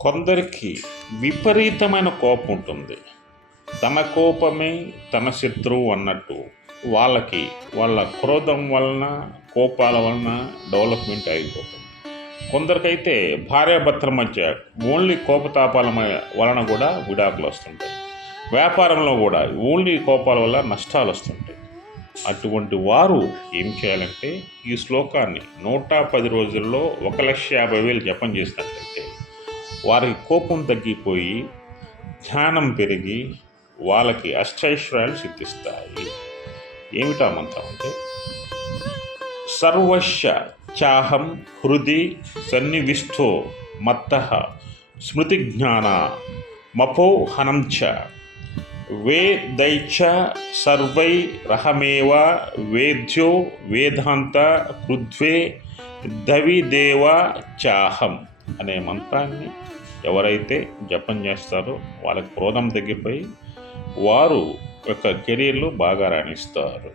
కొందరికి విపరీతమైన కోపం ఉంటుంది తన కోపమే తన శత్రువు అన్నట్టు వాళ్ళకి వాళ్ళ క్రోధం వలన కోపాల వలన డెవలప్మెంట్ అయిపోతుంది. కొందరికైతే భార్యాభర్తల మధ్య ఓన్లీ కోపతాపాల మ- వలన కూడా విడాకులు వస్తుంటాయి. వ్యాపారంలో కూడా ఓన్లీ కోపాల వల్ల నష్టాలు వస్తుంటాయి. అటువంటి వారు ఏం చేయాలంటే ఈ శ్లోకాన్ని నూట పది రోజుల్లో ఒక లక్ష యాభై వేలు జపం చేస్తుంటారు వారికి కోపం తగ్గిపోయి ధ్యానం పెరిగి వాళ్ళకి అష్టైశ్వర్యాలు సిద్ధిస్తాయి. ఏమిటా మంత్రం అంటే? సర్వశ చాహం హృది సన్నివిష్టో మత్త స్మృతిజ్ఞాన మపో హనం చ వేదైచ సర్వై రహమేవ వేద్యో వేదాంత కృద్వే దవిదేవ చాహం. అనే మంత్రాన్ని ఎవరైతే జపం చేస్తారో వాళ్ళకి క్రోధం తగ్గిపోయి వారు యొక్క కెరీర్లు బాగా రాణిస్తారు.